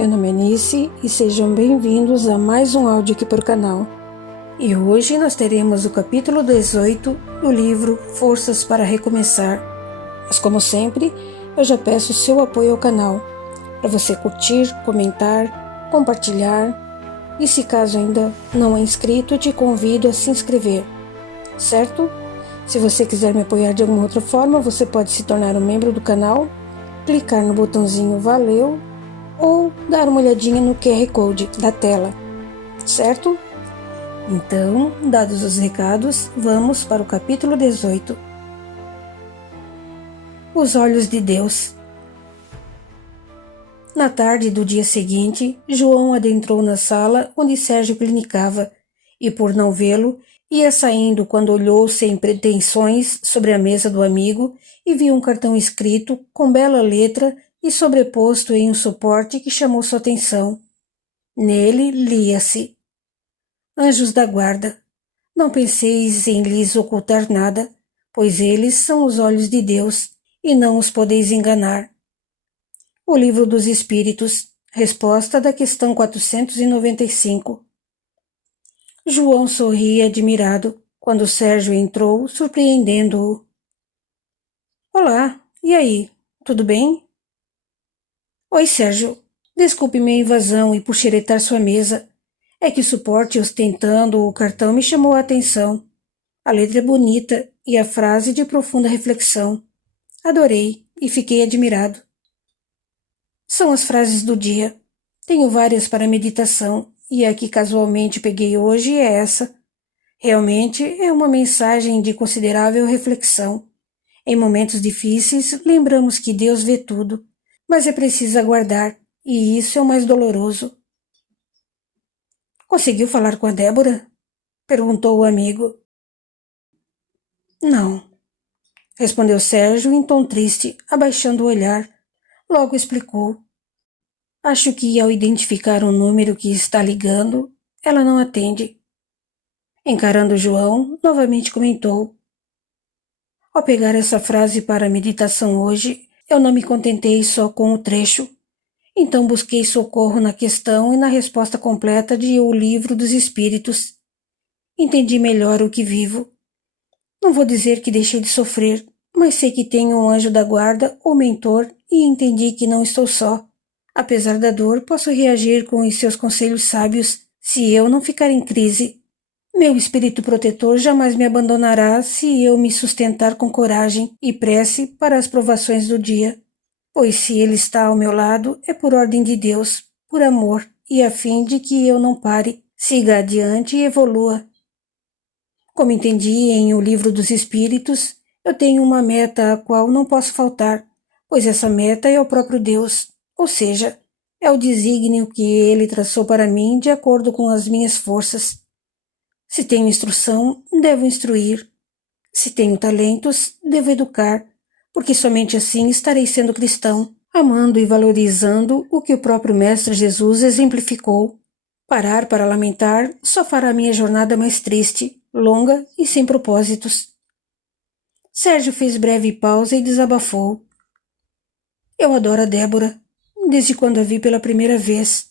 Meu nome é Nice e sejam bem-vindos a mais um áudio aqui para o canal. E hoje nós teremos o capítulo 18 do livro Forças para Recomeçar. Mas como sempre, eu já peço o seu apoio ao canal, para você curtir, comentar, compartilhar e se caso ainda não é inscrito, eu te convido a se inscrever, certo? Se você quiser me apoiar de alguma outra forma, você pode se tornar um membro do canal, clicar no botãozinho Valeu ou dar uma olhadinha no QR Code da tela, certo? Então, dados os recados, vamos para o capítulo 18. Os olhos de Deus. Na tarde do dia seguinte, João adentrou na sala onde Sérgio clinicava e, por não vê-lo, ia saindo quando olhou sem pretensões sobre a mesa do amigo e viu um cartão escrito com bela letra e sobreposto em um suporte que chamou sua atenção. Nele lia-se: Anjos da guarda, não penseis em lhes ocultar nada, pois eles são os olhos de Deus, e não os podeis enganar. O Livro dos Espíritos, resposta da questão 495. João sorria admirado quando Sérgio entrou, surpreendendo-o. Olá, e aí, tudo bem? Oi, Sérgio. Desculpe minha invasão e por xeretar sua mesa. É que o suporte ostentando o cartão me chamou a atenção. A letra é bonita e a frase de profunda reflexão. Adorei e fiquei admirado. São as frases do dia. Tenho várias para meditação e a que casualmente peguei hoje é essa. Realmente é uma mensagem de considerável reflexão. Em momentos difíceis, lembramos que Deus vê tudo, mas é preciso aguardar, e isso é o mais doloroso. Conseguiu falar com a Débora? Perguntou o amigo. Não, respondeu Sérgio em tom triste, abaixando o olhar. Logo explicou. Acho que ao identificar o número que está ligando, ela não atende. Encarando João, novamente comentou. Ao pegar essa frase para a meditação hoje, eu não me contentei só com o trecho. Então busquei socorro na questão e na resposta completa de O Livro dos Espíritos. Entendi melhor o que vivo. Não vou dizer que deixei de sofrer, mas sei que tenho um anjo da guarda ou mentor e entendi que não estou só. Apesar da dor, posso reagir com os seus conselhos sábios se eu não ficar em crise. Meu espírito protetor jamais me abandonará se eu me sustentar com coragem e prece para as provações do dia. Pois se ele está ao meu lado, é por ordem de Deus, por amor e a fim de que eu não pare, siga adiante e evolua. Como entendi em O Livro dos Espíritos, eu tenho uma meta a qual não posso faltar, pois essa meta é o próprio Deus, ou seja, é o desígnio que ele traçou para mim de acordo com as minhas forças. Se tenho instrução, devo instruir. Se tenho talentos, devo educar, porque somente assim estarei sendo cristão, amando e valorizando o que o próprio Mestre Jesus exemplificou. Parar para lamentar só fará minha jornada mais triste, longa e sem propósitos. Sérgio fez breve pausa e desabafou. Eu adoro a Débora, desde quando a vi pela primeira vez.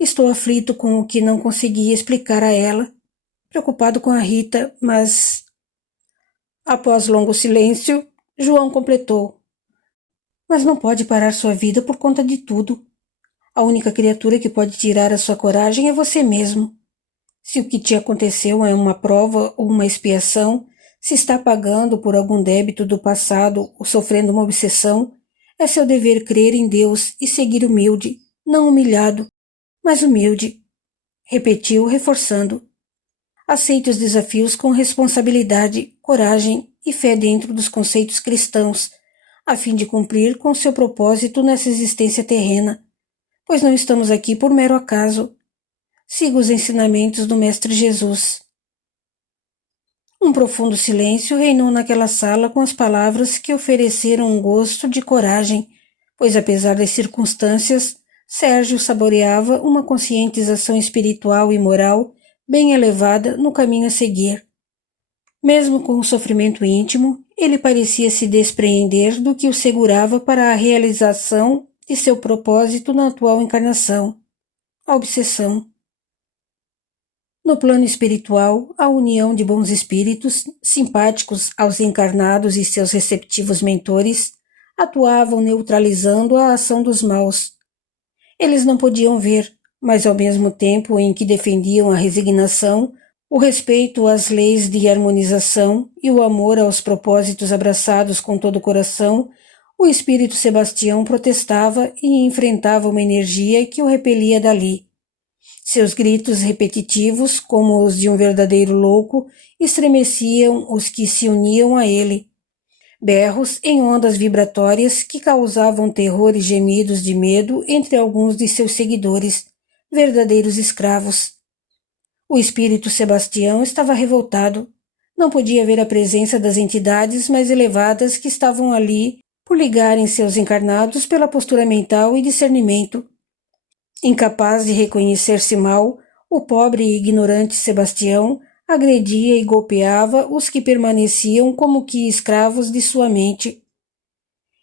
Estou aflito com o que não conseguia explicar a ela, preocupado com a Rita, mas... Após longo silêncio, João completou. Mas não pode parar sua vida por conta de tudo. A única criatura que pode tirar a sua coragem é você mesmo. Se o que te aconteceu é uma prova ou uma expiação, se está pagando por algum débito do passado ou sofrendo uma obsessão, é seu dever crer em Deus e seguir humilde, não humilhado, mas humilde. Repetiu, reforçando. Aceite os desafios com responsabilidade, coragem e fé dentro dos conceitos cristãos, a fim de cumprir com seu propósito nessa existência terrena, pois não estamos aqui por mero acaso. Siga os ensinamentos do Mestre Jesus. Um profundo silêncio reinou naquela sala com as palavras que ofereceram um gosto de coragem, pois apesar das circunstâncias, Sérgio saboreava uma conscientização espiritual e moral bem elevada no caminho a seguir. Mesmo com o sofrimento íntimo, ele parecia se despreender do que o segurava para a realização de seu propósito na atual encarnação, a obsessão. No plano espiritual, a união de bons espíritos, simpáticos aos encarnados e seus receptivos mentores, atuavam neutralizando a ação dos maus. Eles não podiam ver, mas ao mesmo tempo em que defendiam a resignação, o respeito às leis de harmonização e o amor aos propósitos abraçados com todo o coração, o espírito Sebastião protestava e enfrentava uma energia que o repelia dali. Seus gritos repetitivos, como os de um verdadeiro louco, estremeciam os que se uniam a ele. Berros em ondas vibratórias que causavam terror e gemidos de medo entre alguns de seus seguidores, verdadeiros escravos. O espírito Sebastião estava revoltado. Não podia ver a presença das entidades mais elevadas que estavam ali por ligarem seus encarnados pela postura mental e discernimento. Incapaz de reconhecer-se mal, o pobre e ignorante Sebastião agredia e golpeava os que permaneciam como que escravos de sua mente.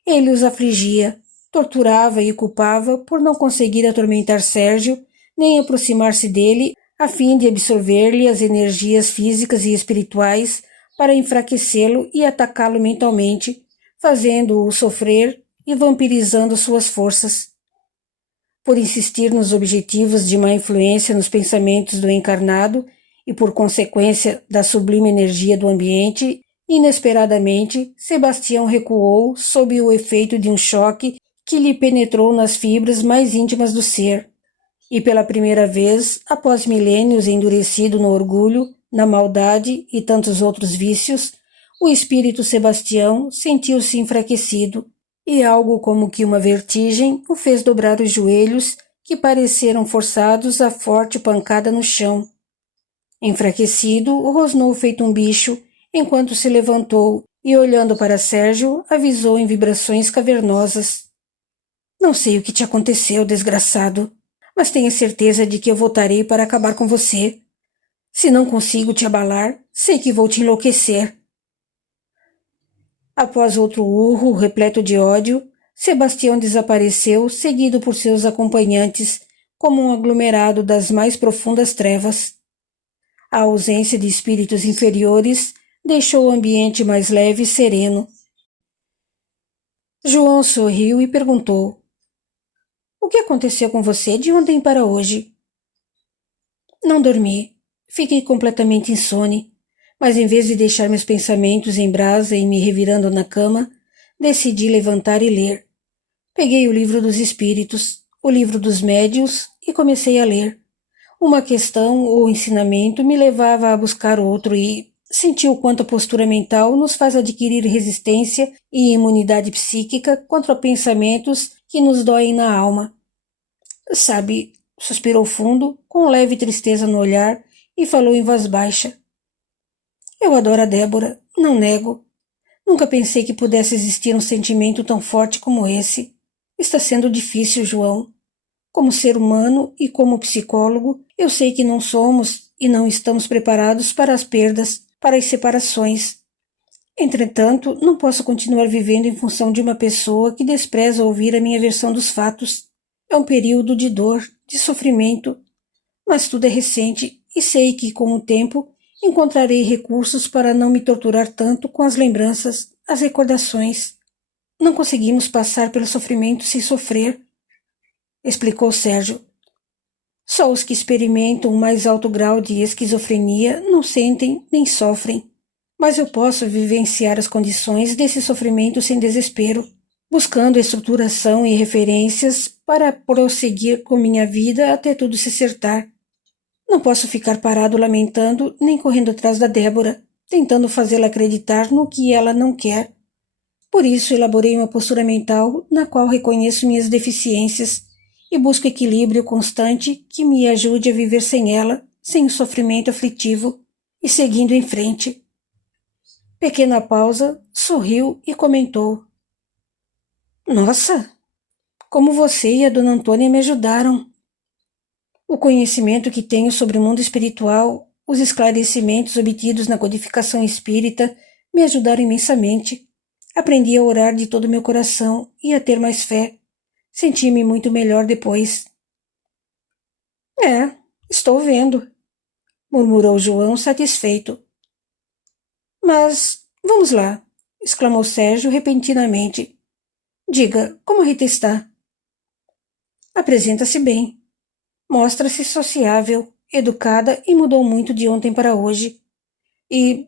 Ele os afligia, torturava e culpava por não conseguir atormentar Sérgio, nem aproximar-se dele a fim de absorver-lhe as energias físicas e espirituais para enfraquecê-lo e atacá-lo mentalmente, fazendo-o sofrer e vampirizando suas forças. Por insistir nos objetivos de má influência nos pensamentos do encarnado e por consequência da sublime energia do ambiente, inesperadamente, Sebastião recuou sob o efeito de um choque que lhe penetrou nas fibras mais íntimas do ser. E pela primeira vez, após milênios endurecido no orgulho, na maldade e tantos outros vícios, o espírito Sebastião sentiu-se enfraquecido, e algo como que uma vertigem o fez dobrar os joelhos, que pareceram forçados à forte pancada no chão. Enfraquecido, rosnou feito um bicho, enquanto se levantou e, olhando para Sérgio, avisou em vibrações cavernosas. Não sei o que te aconteceu, desgraçado, mas tenha certeza de que eu voltarei para acabar com você. Se não consigo te abalar, sei que vou te enlouquecer. Após outro urro repleto de ódio, Sebastião desapareceu, seguido por seus acompanhantes, como um aglomerado das mais profundas trevas. A ausência de espíritos inferiores deixou o ambiente mais leve e sereno. João sorriu e perguntou: "O que aconteceu com você de ontem para hoje?" "Não dormi. Fiquei completamente insone. Mas em vez de deixar meus pensamentos em brasa e me revirando na cama, decidi levantar e ler. Peguei o livro dos espíritos, o livro dos médiuns e comecei a ler. Uma questão ou ensinamento me levava a buscar outro e senti o quanto a postura mental nos faz adquirir resistência e imunidade psíquica contra pensamentos que nos doem na alma. Sabe, suspirou fundo, com leve tristeza no olhar, e falou em voz baixa: "Eu adoro a Débora, não nego. Nunca pensei que pudesse existir um sentimento tão forte como esse. Está sendo difícil, João. Como ser humano e como psicólogo, eu sei que não somos e não estamos preparados para as perdas, para as separações. Entretanto, não posso continuar vivendo em função de uma pessoa que despreza ouvir a minha versão dos fatos. É um período de dor, de sofrimento. Mas tudo é recente e sei que, com o tempo, encontrarei recursos para não me torturar tanto com as lembranças, as recordações. Não conseguimos passar pelo sofrimento sem sofrer", explicou Sérgio. "Só os que experimentam o mais alto grau de esquizofrenia não sentem nem sofrem. Mas eu posso vivenciar as condições desse sofrimento sem desespero, buscando estruturação e referências para prosseguir com minha vida até tudo se acertar. Não posso ficar parado lamentando nem correndo atrás da Débora, tentando fazê-la acreditar no que ela não quer. Por isso elaborei uma postura mental na qual reconheço minhas deficiências e busco equilíbrio constante que me ajude a viver sem ela, sem o sofrimento aflitivo e seguindo em frente." Pequena pausa, sorriu e comentou: "Nossa, como você e a dona Antônia me ajudaram. O conhecimento que tenho sobre o mundo espiritual, os esclarecimentos obtidos na codificação espírita me ajudaram imensamente. Aprendi a orar de todo o meu coração e a ter mais fé. Senti-me muito melhor depois. É, estou vendo, murmurou João satisfeito. Mas, vamos lá, exclamou Sérgio repentinamente. Diga, como a Rita está? Apresenta-se bem. Mostra-se sociável, educada e mudou muito de ontem para hoje. E,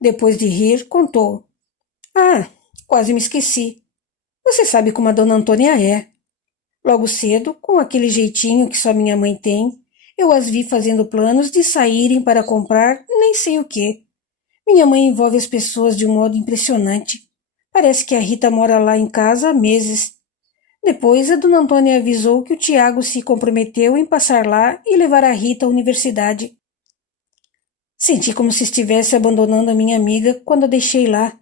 depois de rir, contou. Ah, quase me esqueci. Você sabe como a dona Antônia é. Logo cedo, com aquele jeitinho que só minha mãe tem, eu as vi fazendo planos de saírem para comprar nem sei o quê. Minha mãe envolve as pessoas de um modo impressionante. Parece que a Rita mora lá em casa há meses. Depois, a dona Antônia avisou que o Tiago se comprometeu em passar lá e levar a Rita à universidade. Senti como se estivesse abandonando a minha amiga quando a deixei lá.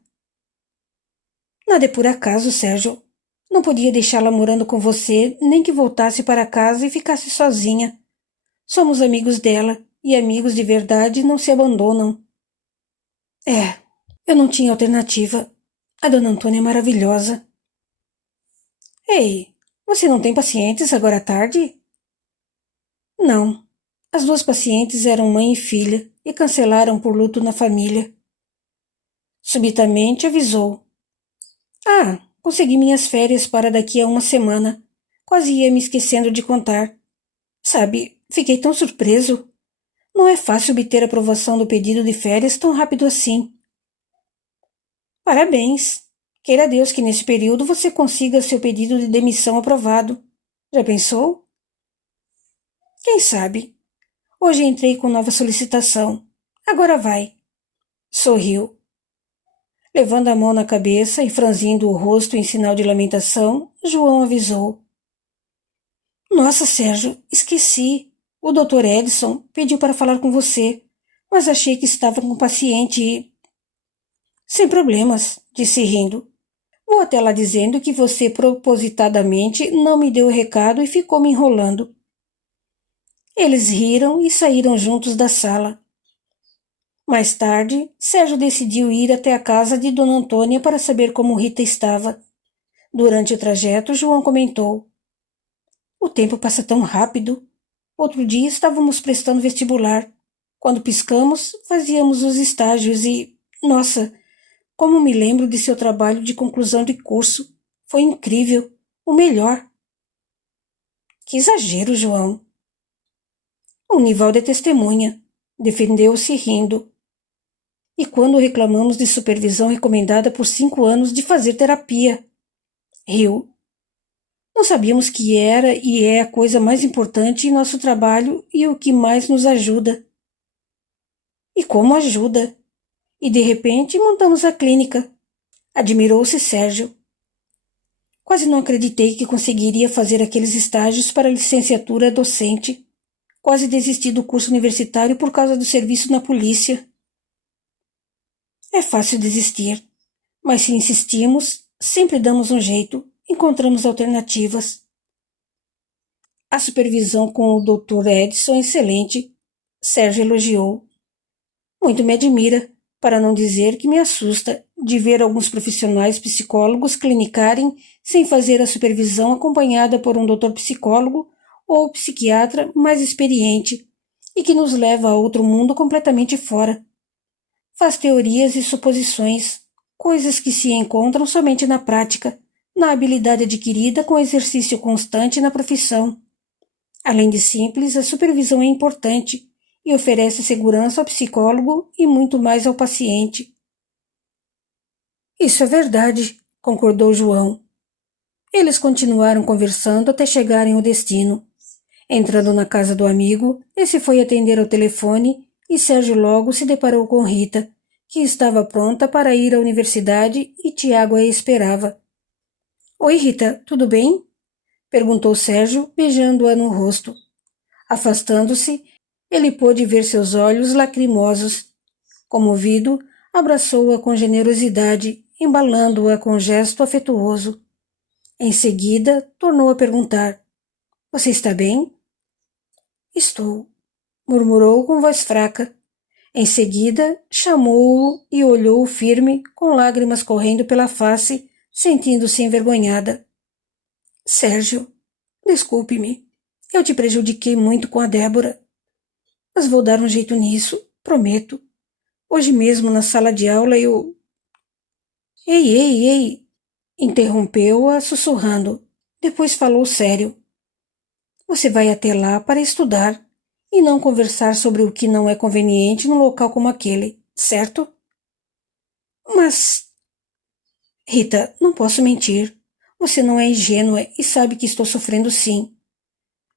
Nada é por acaso, Sérgio. Não podia deixá-la morando com você, nem que voltasse para casa e ficasse sozinha. Somos amigos dela, e amigos de verdade não se abandonam. É, eu não tinha alternativa. A dona Antônia é maravilhosa. Ei, você não tem pacientes agora à tarde? Não. As duas pacientes eram mãe e filha e cancelaram por luto na família. Subitamente avisou. Ah, consegui minhas férias para daqui a uma semana. Quase ia me esquecendo de contar. Sabe, fiquei tão surpreso. Não é fácil obter a aprovação do pedido de férias tão rápido assim. Parabéns. Queira Deus que nesse período você consiga seu pedido de demissão aprovado. Já pensou? Quem sabe? Hoje entrei com nova solicitação. Agora vai. Sorriu. Levando a mão na cabeça e franzindo o rosto em sinal de lamentação, João avisou. Nossa, Sérgio, esqueci. O Dr. Edson pediu para falar com você, mas achei que estava com o paciente e... Sem problemas, disse rindo. Vou até lá dizendo que você propositadamente não me deu o recado e ficou me enrolando. Eles riram e saíram juntos da sala. Mais tarde, Sérgio decidiu ir até a casa de Dona Antônia para saber como Rita estava. Durante o trajeto, João comentou. O tempo passa tão rápido. Outro dia estávamos prestando vestibular. Quando piscamos, fazíamos os estágios e... Nossa, como me lembro de seu trabalho de conclusão de curso. Foi incrível. O melhor. Que exagero, João. O Nivaldo é testemunha. Defendeu-se rindo. E quando reclamamos de supervisão recomendada por 5 anos de fazer terapia? Riu. Não sabíamos que era e é a coisa mais importante em nosso trabalho e o que mais nos ajuda. E como ajuda? E de repente montamos a clínica. Admirou-se Sérgio. Quase não acreditei que conseguiria fazer aqueles estágios para a licenciatura docente. Quase desisti do curso universitário por causa do serviço na polícia. É fácil desistir, mas se insistimos, sempre damos um jeito, encontramos alternativas. A supervisão com o Dr. Edson é excelente, Sérgio elogiou. Muito me admira, para não dizer que me assusta, de ver alguns profissionais psicólogos clinicarem sem fazer a supervisão acompanhada por um doutor psicólogo ou psiquiatra mais experiente e que nos leva a outro mundo completamente fora. Faz teorias e suposições, coisas que se encontram somente na prática, na habilidade adquirida com exercício constante na profissão. Além de simples, a supervisão é importante e oferece segurança ao psicólogo e muito mais ao paciente. Isso é verdade, concordou João. Eles continuaram conversando até chegarem ao destino. Entrando na casa do amigo, esse foi atender ao telefone e Sérgio logo se deparou com Rita, que estava pronta para ir à universidade e Tiago a esperava. Oi, Rita, tudo bem? Perguntou Sérgio, beijando-a no rosto. Afastando-se, ele pôde ver seus olhos lacrimosos. Comovido, abraçou-a com generosidade, embalando-a com gesto afetuoso. Em seguida, tornou a perguntar. Você está bem? Estou, murmurou com voz fraca. Em seguida, chamou-o e olhou-o firme, com lágrimas correndo pela face, sentindo-se envergonhada. Sérgio, desculpe-me. Eu te prejudiquei muito com a Débora. Mas vou dar um jeito nisso, prometo. Hoje mesmo, na sala de aula, eu... Ei, ei, ei! Interrompeu-a, sussurrando. Depois falou sério. Você vai até lá para estudar e não conversar sobre o que não é conveniente num local como aquele, certo? Mas... Rita, não posso mentir. Você não é ingênua e sabe que estou sofrendo sim.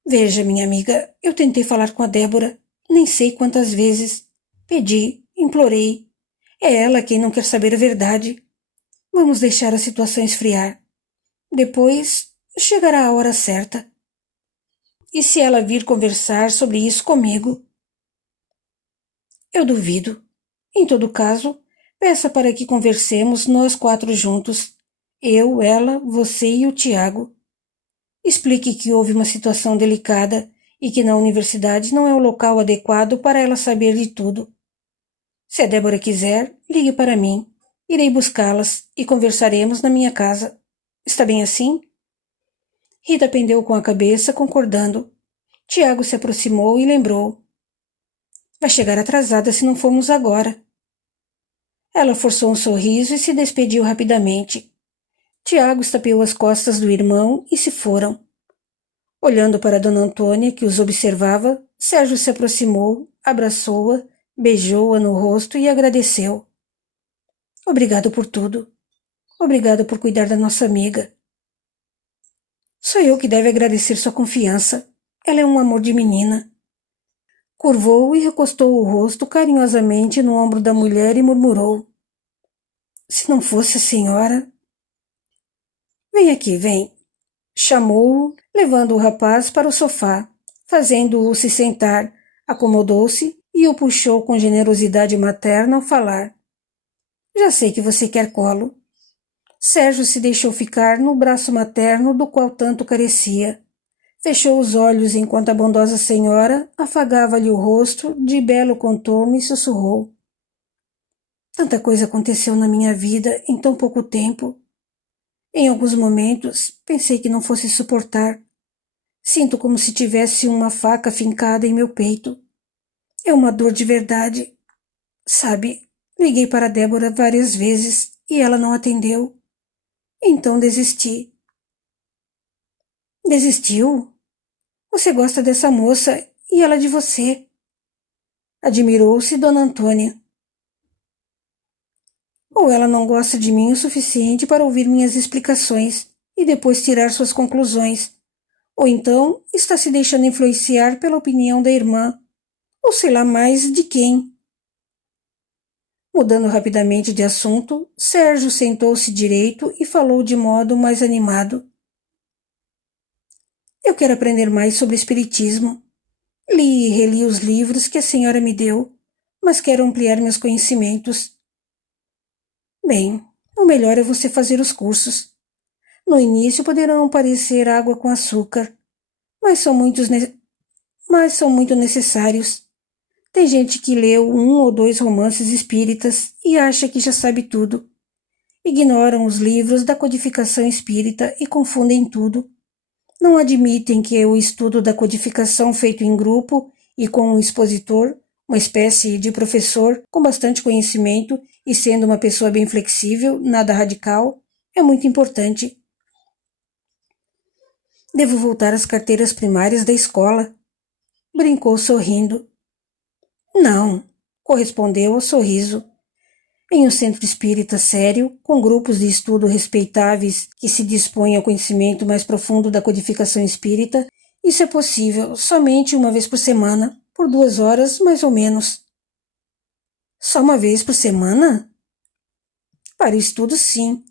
Veja, minha amiga, eu tentei falar com a Débora, nem sei quantas vezes. Pedi, implorei. É ela quem não quer saber a verdade. Vamos deixar a situação esfriar. Depois chegará a hora certa. E se ela vir conversar sobre isso comigo? Eu duvido. Em todo caso, peça para que conversemos nós 4 juntos. Eu, ela, você e o Tiago. Explique que houve uma situação delicada e que na universidade não é o local adequado para ela saber de tudo. Se a Débora quiser, ligue para mim. Irei buscá-las e conversaremos na minha casa. Está bem assim? Rita pendeu com a cabeça, concordando. Tiago se aproximou e lembrou. Vai chegar atrasada se não formos agora. Ela forçou um sorriso e se despediu rapidamente. Tiago estapeou as costas do irmão e se foram. Olhando para Dona Antônia, que os observava, Sérgio se aproximou, abraçou-a, beijou-a no rosto e agradeceu. Obrigado por tudo. Obrigado por cuidar da nossa amiga. Sou eu que deve agradecer sua confiança. Ela é um amor de menina. Curvou e recostou o rosto carinhosamente no ombro da mulher e murmurou. Se não fosse a senhora... Vem aqui, vem. Chamou-o, levando o rapaz para o sofá, fazendo-o se sentar, acomodou-se e o puxou com generosidade materna ao falar. Já sei que você quer colo. Sérgio se deixou ficar no braço materno do qual tanto carecia. Fechou os olhos enquanto a bondosa senhora afagava-lhe o rosto de belo contorno e sussurrou. Tanta coisa aconteceu na minha vida em tão pouco tempo. Em alguns momentos, pensei que não fosse suportar. Sinto como se tivesse uma faca fincada em meu peito. É uma dor de verdade. Sabe, liguei para Débora várias vezes e ela não atendeu. Então desisti. Desistiu? Você gosta dessa moça e ela de você. Admirou-se Dona Antônia. Ou ela não gosta de mim o suficiente para ouvir minhas explicações e depois tirar suas conclusões, ou então está se deixando influenciar pela opinião da irmã, ou sei lá mais de quem. Mudando rapidamente de assunto, Sérgio sentou-se direito e falou de modo mais animado. Eu quero aprender mais sobre espiritismo. Li e reli os livros que a senhora me deu, mas quero ampliar meus conhecimentos. Bem, o melhor é você fazer os cursos. No início poderão parecer água com açúcar, mas são muito necessários. Tem gente que leu 1 ou 2 romances espíritas e acha que já sabe tudo. Ignoram os livros da codificação espírita e confundem tudo. Não admitem que o estudo da codificação feito em grupo e com um expositor, uma espécie de professor com bastante conhecimento e sendo uma pessoa bem flexível, nada radical, é muito importante. Devo voltar às carteiras primárias da escola, brincou sorrindo. Não, correspondeu ao sorriso. Em um centro espírita sério, com grupos de estudo respeitáveis que se dispõem ao conhecimento mais profundo da codificação espírita, isso é possível somente uma vez por semana, por 2 horas mais ou menos. Só uma vez por semana? Para o estudo, sim,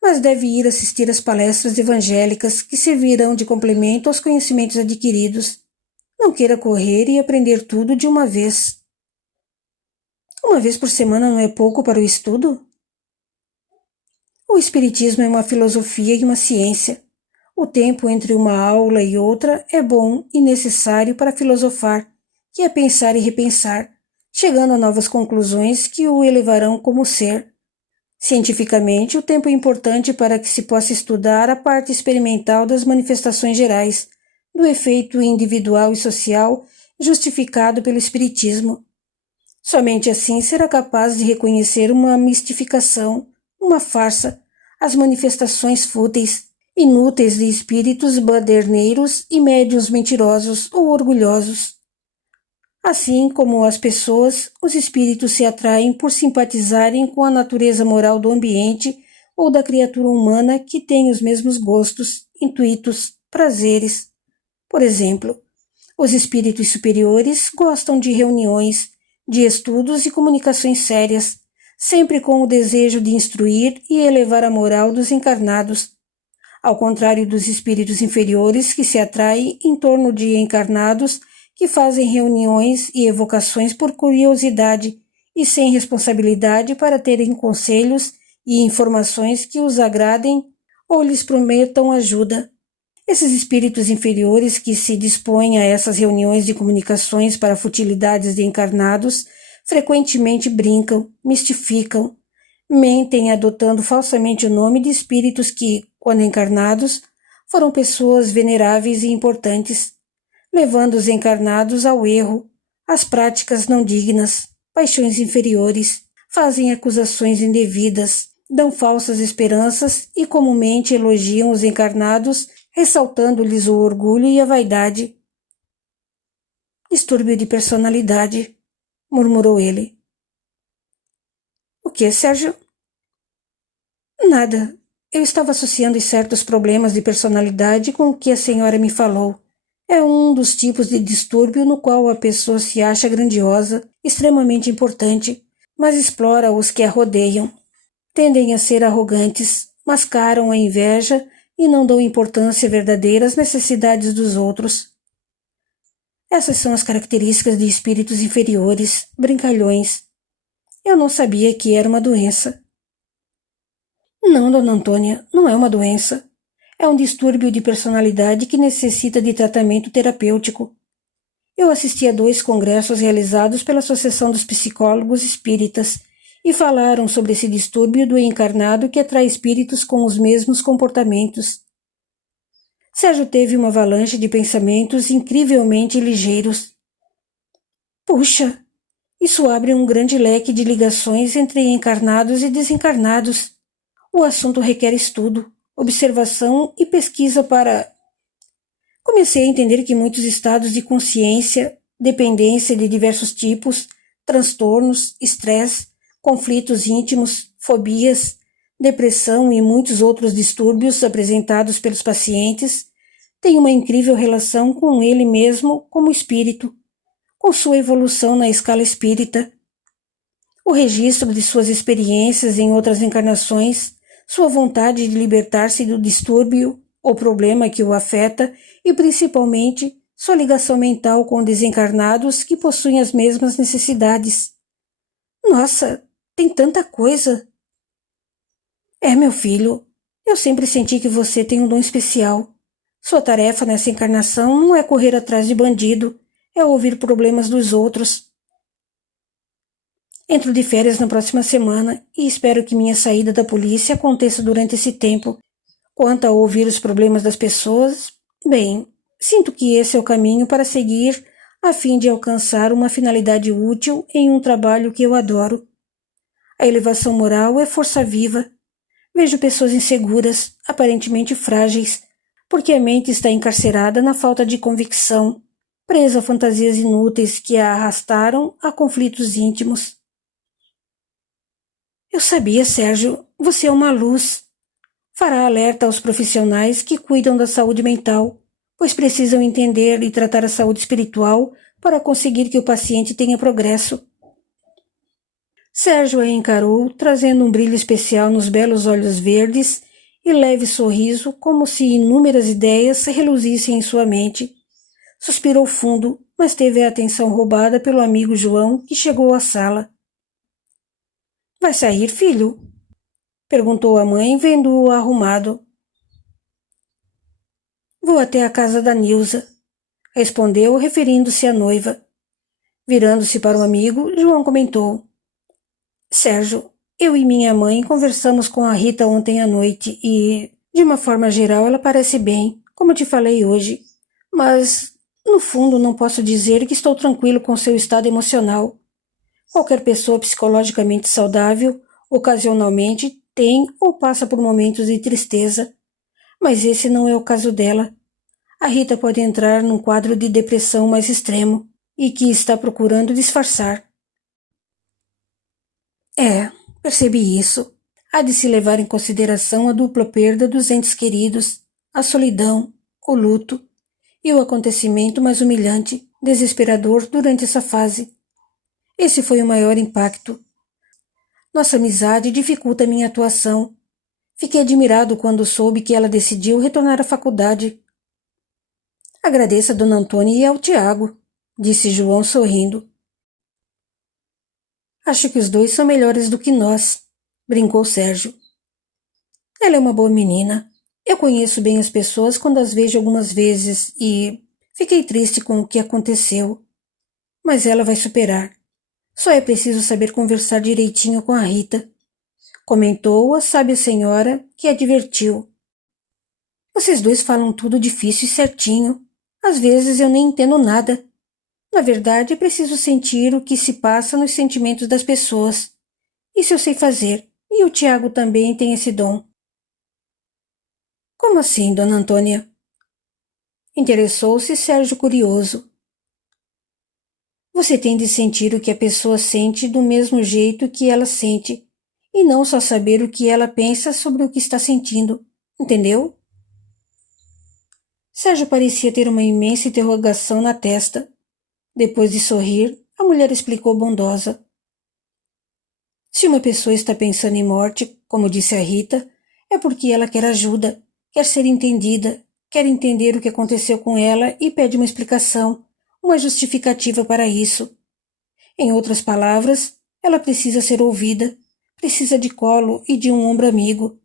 mas deve ir assistir às palestras evangélicas que servirão de complemento aos conhecimentos adquiridos. Não queira correr e aprender tudo de uma vez. Uma vez por semana não é pouco para o estudo? O espiritismo é uma filosofia e uma ciência. O tempo entre uma aula e outra é bom e necessário para filosofar, que é pensar e repensar, chegando a novas conclusões que o elevarão como ser. Cientificamente, o tempo é importante para que se possa estudar a parte experimental das manifestações gerais, do efeito individual e social justificado pelo espiritismo. Somente assim será capaz de reconhecer uma mistificação, uma farsa, as manifestações fúteis, inúteis de espíritos baderneiros e médiuns mentirosos ou orgulhosos. Assim como as pessoas, os espíritos se atraem por simpatizarem com a natureza moral do ambiente ou da criatura humana que tem os mesmos gostos, intuitos, prazeres. Por exemplo, os espíritos superiores gostam de reuniões, de estudos e comunicações sérias, sempre com o desejo de instruir e elevar a moral dos encarnados, ao contrário dos espíritos inferiores que se atraem em torno de encarnados que fazem reuniões e evocações por curiosidade e sem responsabilidade para terem conselhos e informações que os agradem ou lhes prometam ajuda. Esses espíritos inferiores que se dispõem a essas reuniões de comunicações para futilidades de encarnados frequentemente brincam, mistificam, mentem adotando falsamente o nome de espíritos que, quando encarnados, foram pessoas veneráveis e importantes, levando os encarnados ao erro, às práticas não dignas, paixões inferiores, fazem acusações indevidas, dão falsas esperanças e comumente elogiam os encarnados, ressaltando-lhes o orgulho e a vaidade. Distúrbio de personalidade, murmurou ele. O que, Sérgio? Nada. Eu estava associando certos problemas de personalidade com o que a senhora me falou. É um dos tipos de distúrbio no qual a pessoa se acha grandiosa, extremamente importante, mas explora os que a rodeiam. Tendem a ser arrogantes, mascaram a inveja e não dão importância verdadeira às necessidades dos outros. Essas são as características de espíritos inferiores, brincalhões. Eu não sabia que era uma doença. Não, dona Antônia, não é uma doença. É um distúrbio de personalidade que necessita de tratamento terapêutico. Eu assisti a 2 congressos realizados pela Associação dos Psicólogos Espíritas e falaram sobre esse distúrbio do encarnado que atrai espíritos com os mesmos comportamentos. Sérgio teve uma avalanche de pensamentos incrivelmente ligeiros. Puxa, isso abre um grande leque de ligações entre encarnados e desencarnados. O assunto requer estudo, observação e pesquisa para... Comecei a entender que muitos estados de consciência, dependência de diversos tipos, transtornos, estresse, conflitos íntimos, fobias, depressão e muitos outros distúrbios apresentados pelos pacientes têm uma incrível relação com ele mesmo como espírito, com sua evolução na escala espírita. O registro de suas experiências em outras encarnações, sua vontade de libertar-se do distúrbio ou problema que o afeta e, principalmente, sua ligação mental com desencarnados que possuem as mesmas necessidades. Nossa, tem tanta coisa! É, meu filho, eu sempre senti que você tem um dom especial. Sua tarefa nessa encarnação não é correr atrás de bandido, é ouvir problemas dos outros. Entro de férias na próxima semana e espero que minha saída da polícia aconteça durante esse tempo. Quanto a ouvir os problemas das pessoas, bem, sinto que esse é o caminho para seguir a fim de alcançar uma finalidade útil em um trabalho que eu adoro. A elevação moral é força viva. Vejo pessoas inseguras, aparentemente frágeis, porque a mente está encarcerada na falta de convicção, presa a fantasias inúteis que a arrastaram a conflitos íntimos. Eu sabia, Sérgio, você é uma luz. Fará alerta aos profissionais que cuidam da saúde mental, pois precisam entender e tratar a saúde espiritual para conseguir que o paciente tenha progresso. Sérgio a encarou, trazendo um brilho especial nos belos olhos verdes e leve sorriso, como se inúmeras ideias reluzissem em sua mente. Suspirou fundo, mas teve a atenção roubada pelo amigo João, que chegou à sala. — Vai sair, filho? Perguntou a mãe, vendo-o arrumado. — Vou até a casa da Nilza, respondeu, referindo-se à noiva. Virando-se para o amigo, João comentou: — Sérgio, Eu e minha mãe conversamos com a Rita ontem à noite e, de uma forma geral, ela parece bem, como te falei hoje. Mas, no fundo, não posso dizer que estou tranquilo com seu estado emocional. Qualquer pessoa psicologicamente saudável, ocasionalmente, tem ou passa por momentos de tristeza. Mas esse não é o caso dela. A Rita pode entrar num quadro de depressão mais extremo e que está procurando disfarçar. Percebi isso. Há de se levar em consideração a dupla perda dos entes queridos, a solidão, o luto e o acontecimento mais humilhante, desesperador durante essa fase. Esse foi o maior impacto. Nossa amizade dificulta minha atuação. Fiquei admirado quando soube que ela decidiu retornar à faculdade. Agradeça a Dona Antônia e ao Tiago, disse João sorrindo. Acho que os dois são melhores do que nós, brincou Sérgio. Ela é uma boa menina. Eu conheço bem as pessoas quando as vejo algumas vezes e fiquei triste com o que aconteceu. Mas ela vai superar. Só é preciso saber conversar direitinho com a Rita, comentou a sábia senhora, que advertiu. Vocês dois falam tudo difícil e certinho. Às vezes eu nem entendo nada. Na verdade, é preciso sentir o que se passa nos sentimentos das pessoas. Isso eu sei fazer, e o Tiago também tem esse dom. Como assim, Dona Antônia? Interessou-se Sérgio curioso. Você tem de sentir o que a pessoa sente do mesmo jeito que ela sente, e não só saber o que ela pensa sobre o que está sentindo, entendeu? Sérgio parecia ter uma imensa interrogação na testa. Depois de sorrir, a mulher explicou bondosa. Se uma pessoa está pensando em morte, como disse a Rita, é porque ela quer ajuda, quer ser entendida, quer entender o que aconteceu com ela e pede uma explicação, uma justificativa para isso. Em outras palavras, ela precisa ser ouvida, precisa de colo e de um ombro amigo.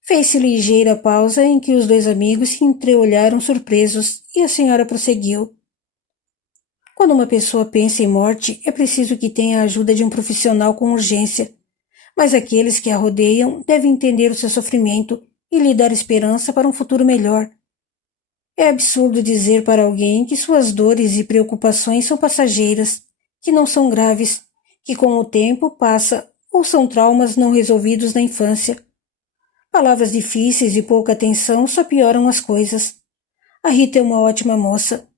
Fez-se ligeira pausa em que os dois amigos se entreolharam surpresos e a senhora prosseguiu. Quando uma pessoa pensa em morte, é preciso que tenha a ajuda de um profissional com urgência, mas aqueles que a rodeiam devem entender o seu sofrimento e lhe dar esperança para um futuro melhor. É absurdo dizer para alguém que suas dores e preocupações são passageiras, que não são graves, que com o tempo passa ou são traumas não resolvidos na infância. Palavras difíceis e pouca atenção só pioram as coisas. A Rita é uma ótima moça.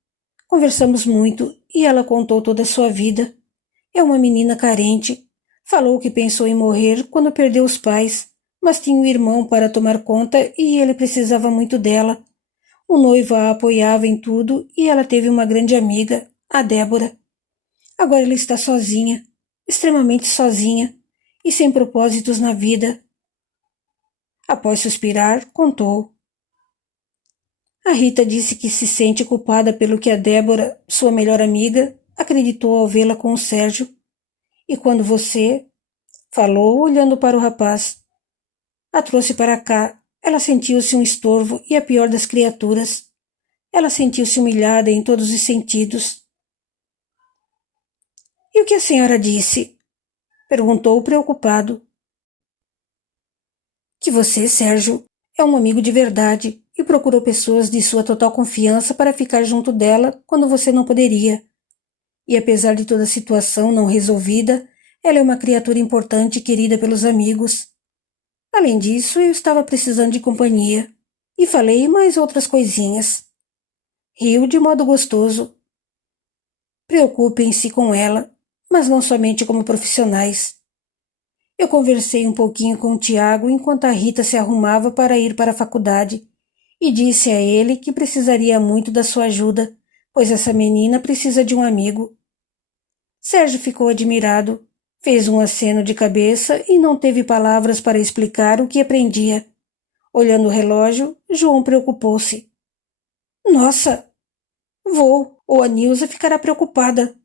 Conversamos muito e ela contou toda a sua vida. É uma menina carente. Falou que pensou em morrer quando perdeu os pais, mas tinha um irmão para tomar conta e ele precisava muito dela. O noivo a apoiava em tudo e ela teve uma grande amiga, a Débora. Agora ela está sozinha, extremamente sozinha e sem propósitos na vida. Após suspirar, contou. A Rita disse que se sente culpada pelo que a Débora, sua melhor amiga, acreditou ao vê-la com o Sérgio. E quando você... falou, olhando para o rapaz. A trouxe para cá. Ela sentiu-se um estorvo e a pior das criaturas. Ela sentiu-se humilhada em todos os sentidos. E o que a senhora disse? Perguntou preocupado. Que você, Sérgio, é um amigo de verdade e procurou pessoas de sua total confiança para ficar junto dela quando você não poderia. E apesar de toda a situação não resolvida, ela é uma criatura importante e querida pelos amigos. Além disso, eu estava precisando de companhia e falei mais outras coisinhas. Riu de modo gostoso. Preocupem-se com ela, mas não somente como profissionais. Eu conversei um pouquinho com o Tiago enquanto a Rita se arrumava para ir para a faculdade e disse a ele que precisaria muito da sua ajuda, pois essa menina precisa de um amigo. Sérgio ficou admirado, fez um aceno de cabeça e não teve palavras para explicar o que aprendia. Olhando o relógio, João preocupou-se. Nossa! Vou, ou a Nilza ficará preocupada.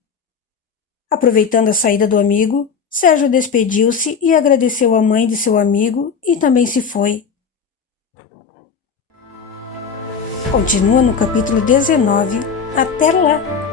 Aproveitando a saída do amigo, Sérgio despediu-se e agradeceu à mãe de seu amigo e também se foi. Continua no capítulo 19. Até lá!